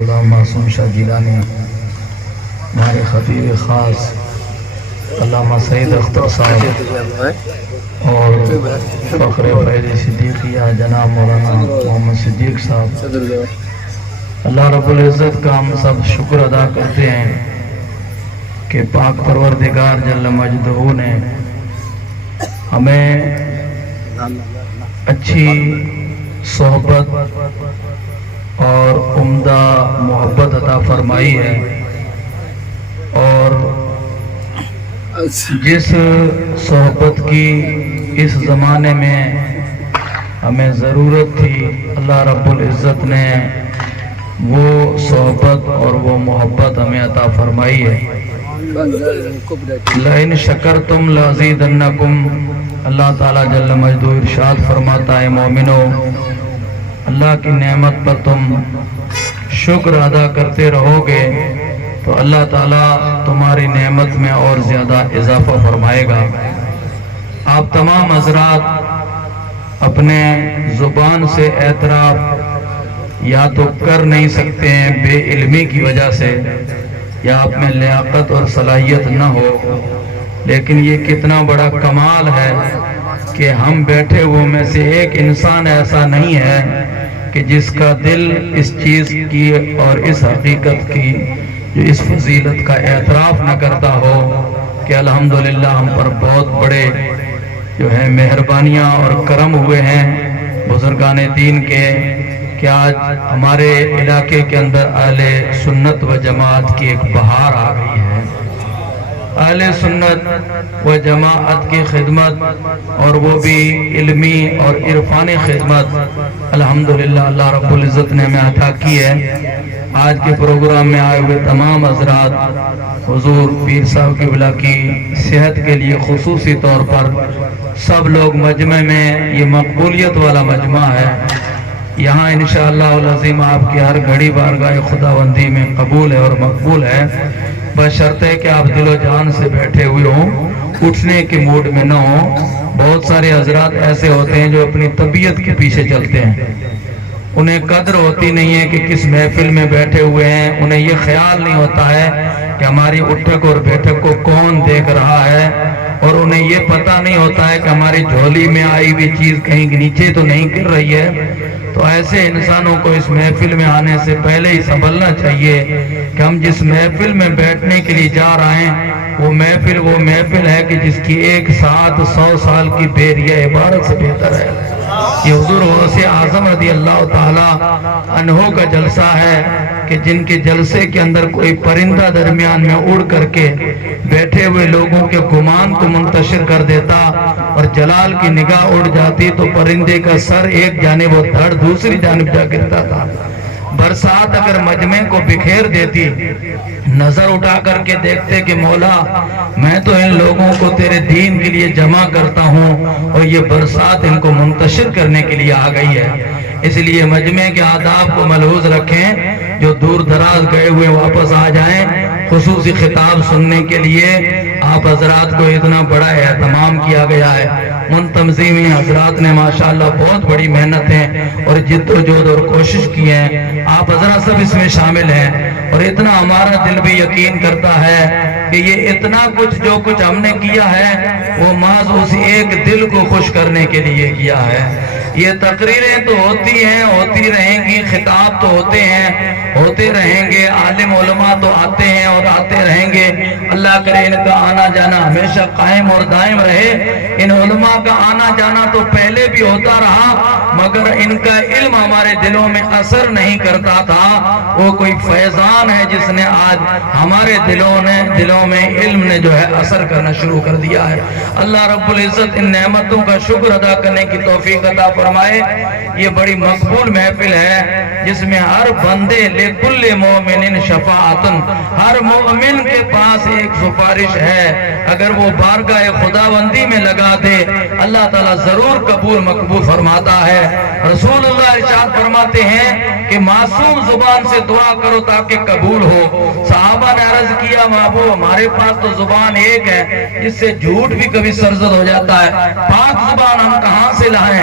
غلام معصوم شاہ جیلانی، ہمارے خطیب خاص علامہ سعید اختر صاحب اور فخر فیض صدیقیہ جناب مولانا محمد صدیق صاحب، اللہ رب العزت کا ہم سب شکر ادا کرتے ہیں کہ پاک پروردگار جل مجدہ نے ہمیں اچھی صحبت اور عمدہ محبت عطا فرمائی ہے، اور جس صحبت کی اس زمانے میں ہمیں ضرورت تھی، اللہ رب العزت نے وہ صحبت اور وہ محبت ہمیں عطا فرمائی ہے۔ لَإِن شَكَرْتُمْ لَأَزِيدَنَّكُمْ، اللہ تعالیٰ جل مجدہ ارشاد فرماتا ہے، مومنو اللہ کی نعمت پر تم شکر ادا کرتے رہو گے تو اللہ تعالیٰ تمہاری نعمت میں اور زیادہ اضافہ فرمائے گا۔ آپ تمام حضرات اپنے زبان سے اعتراف یا تو کر نہیں سکتے ہیں بے علمی کی وجہ سے، یا آپ میں لیاقت اور صلاحیت نہ ہو، لیکن یہ کتنا بڑا کمال ہے کہ ہم بیٹھے ہوئے میں سے ایک انسان ایسا نہیں ہے کہ جس کا دل اس چیز کی اور اس حقیقت کی، جو اس فضیلت کا اعتراف نہ کرتا ہو کہ الحمدللہ ہم پر بہت بڑے جو ہے مہربانیاں اور کرم ہوئے ہیں بزرگان دین کے، کہ آج ہمارے علاقے کے اندر اہل سنت و جماعت کی ایک بہار آ گئی ہے۔ اہل سنت و جماعت کی خدمت، اور وہ بھی علمی اور عرفانی خدمت، الحمدللہ اللہ رب العزت نے ہمیں عطا کی ہے۔ آج کے پروگرام میں آئے ہوئے تمام حضرات حضور پیر صاحب قبلہ کی صحت کے لیے خصوصی طور پر سب لوگ مجمع میں، یہ مقبولیت والا مجمع ہے، یہاں انشاءاللہ العظیم آپ کی ہر گھڑی بارگاہ خداوندی میں قبول ہے اور مقبول ہے، بشرطے کہ آپ دل و جان سے بیٹھے ہوئے ہوں، اٹھنے کے موڈ میں نہ ہوں۔ بہت سارے حضرات ایسے ہوتے ہیں جو اپنی طبیعت کے پیچھے چلتے ہیں، انہیں قدر ہوتی نہیں ہے کہ کس محفل میں بیٹھے ہوئے ہیں، انہیں یہ خیال نہیں ہوتا ہے کہ ہماری اٹھک اور بیٹھک کو کون دیکھ رہا ہے، اور انہیں یہ پتہ نہیں ہوتا ہے کہ ہماری جھولی میں آئی ہوئی چیز کہیں نیچے تو نہیں گر رہی ہے۔ تو ایسے انسانوں کو اس محفل میں آنے سے پہلے ہی سنبھلنا چاہیے کہ ہم جس محفل میں بیٹھنے کے لیے جا رہے ہیں وہ محفل ہے کہ جس کی 1 ساعت 100 سال کی بیریہ عبارت سے بہتر ہے۔ یہ حضور غوث اعظم رضی اللہ تعالی عنہ کا جلسہ ہے کہ جن کے جلسے کے اندر کوئی پرندہ درمیان میں اڑ کر کے بیٹھے ہوئے لوگوں کے گمان کو منتشر کر دیتا، اور جلال کی نگاہ اڑ جاتی تو پرندے کا سر ایک جانب اور دھڑ دوسری جانب جا گرتا تھا۔ برسات اگر مجمع کو بکھیر دیتی، نظر اٹھا کر کے دیکھتے کہ مولا میں تو ان لوگوں کو تیرے دین کے لیے جمع کرتا ہوں اور یہ برسات ان کو منتشر کرنے کے لیے آ گئی ہے۔ اس لیے مجمع کے آداب کو ملحوظ رکھیں، جو دور دراز گئے ہوئے واپس آ جائیں۔ خصوصی خطاب سننے کے لیے آپ حضرات کو اتنا بڑا اہتمام کیا گیا ہے، منتظمی حضرات نے ماشاءاللہ بہت بڑی محنتیں اور جد و جہد اور کوشش کی ہیں، آپ حضرات سب اس میں شامل ہیں، اور اتنا ہمارا دل بھی یقین کرتا ہے کہ یہ اتنا کچھ جو کچھ ہم نے کیا ہے وہ محض اس ایک دل کو خوش کرنے کے لیے کیا ہے۔ یہ تقریریں تو ہوتی ہیں، ہوتی رہیں گی، خطاب تو ہوتے ہیں، ہوتے رہیں گے، عالم علماء تو آتے ہیں اور آتے رہیں گے، اللہ کرے ان کا آنا جانا ہمیشہ قائم اور دائم رہے۔ ان علماء کا آنا جانا تو پہلے بھی ہوتا رہا، مگر ان کا علم ہمارے دلوں میں اثر نہیں کرتا تھا۔ وہ کوئی فیضان ہے جس نے آج ہمارے دلوں میں علم نے جو ہے اثر کرنا شروع کر دیا ہے۔ اللہ رب العزت ان نعمتوں کا شکر ادا کرنے کی توفیق عطا فرمائے۔ یہ بڑی مقبول محفل ہے جس میں ہر بندے لکل مومن شفاعتن، ہر مومن کے پاس ایک سفارش ہے، اگر وہ بارگاہ خداوندی میں لگا دے اللہ تعالیٰ ضرور قبول مقبول فرماتا ہے۔ رسول اللہ ارشاد فرماتے ہیں کہ معصوم زبان سے دعا کرو تاکہ قبول ہو۔ صحابہ نے عرض کیا محبوب ہمارے پاس تو زبان ایک ہے جس سے جھوٹ بھی کبھی سرزد ہو جاتا ہے، پاک زبان ہم کہاں سے لائیں؟